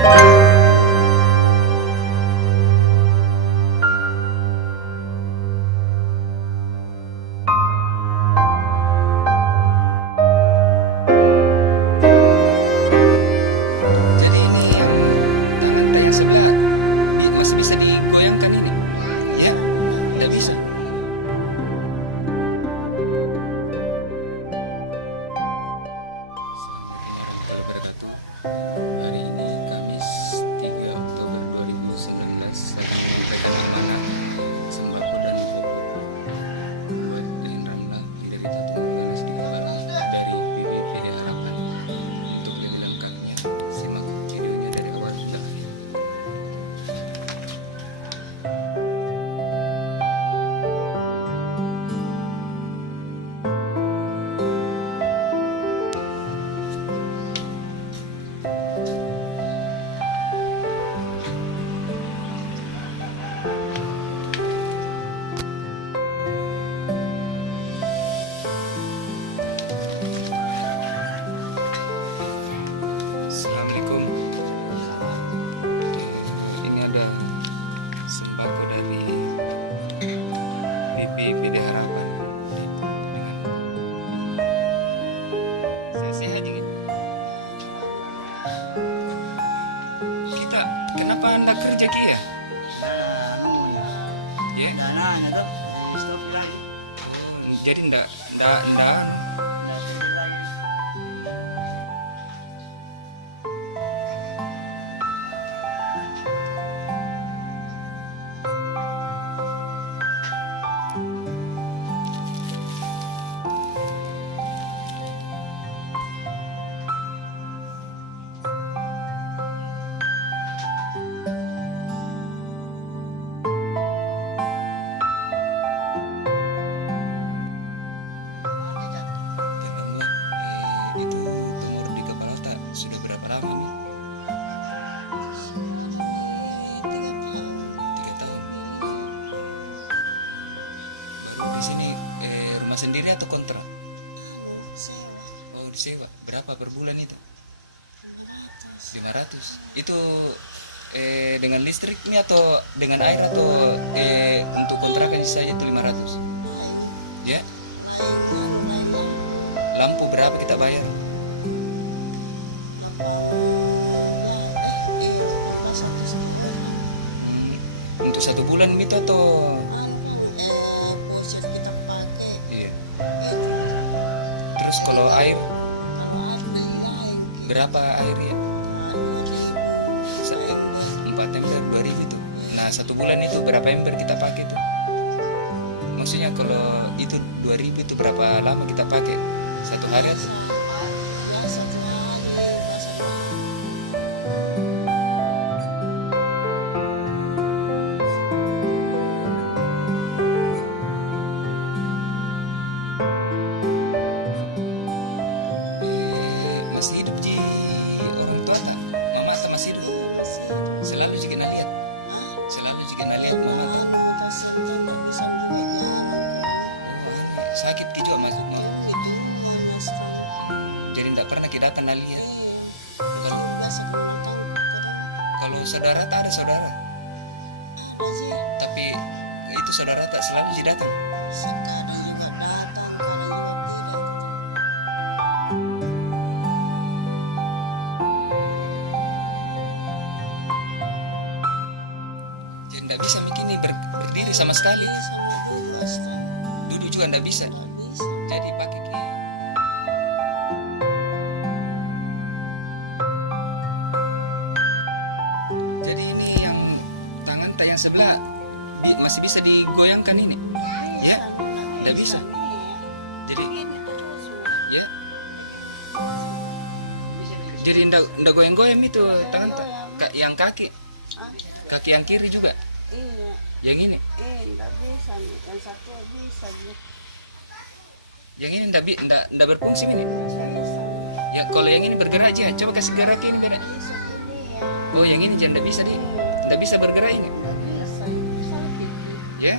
Jadi ini yang tangan yang sebelah masih bisa digoyangkan ini. Ya, tidak bisa. Assalamualaikum warahmatullahi wabarakatuh. Hari ini Kamis 3 Oktober 2019. Saya menyampaikan amanah sembako dan pupuk buat Indra dari Tatung Garis di Kepala dari BPBD Harapan. Untuk lebih lengkapnya, simak videonya dari awal hingga akhir. Assalamualaikum. Ini ada sembako dari BPBD Harapan dengan saya sehat juga. Kita kenapa anda kerja Ki ya? Ya. Jadi ndak itu tumor di kepala otak sudah berapa lama nih? 3 tahun. Baru di sini rumah sendiri atau kontrak? Oh, disewa. Berapa per bulan itu? 500. Itu dengan listriknya atau dengan air atau untuk kontrakan saja itu 500? Ya. Lampu berapa kita bayar? Untuk 1 bulan itu atau? Iya. Terus kalau air berapa airnya? 4 ember 2000 itu. Nah 1 bulan itu berapa ember kita pakai tuh? Maksudnya kalau itu 2000 itu berapa lama kita pakai? 1 hari aja. Masih hidup di orang tua tak? Mama tak masih hidup? Selalu juga nak lihat. Selalu juga nak lihat mama tak? Sakit gitu mas. Jadi tidak pernah kita datang nak lihat. Kalau saudara tak ada saudara. Tapi itu saudara tak selalu sih datang. Jadi tidak bisa begini berdiri sama sekali. Duduk juga tidak bisa. Jadi pakai kiri. Jadi ini yang tangan yang sebelah masih bisa digoyangkan ini, ya? Tidak bisa. Jadi, ya. Jadi ndak goyang-goyang itu tangan yang kaki yang kiri juga. Iya. Yang ini? Enggak bisa, yang satu bisa. Yang ini ndak berfungsi ini. Bisa. Ya kalau yang ini bergerak aja, coba kasih gerak ini biar. Bisa ini ya. Oh yang ini jangan ndak bisa nih, ndak bisa bergerak ini. Enggak bisa, sakit. Ya?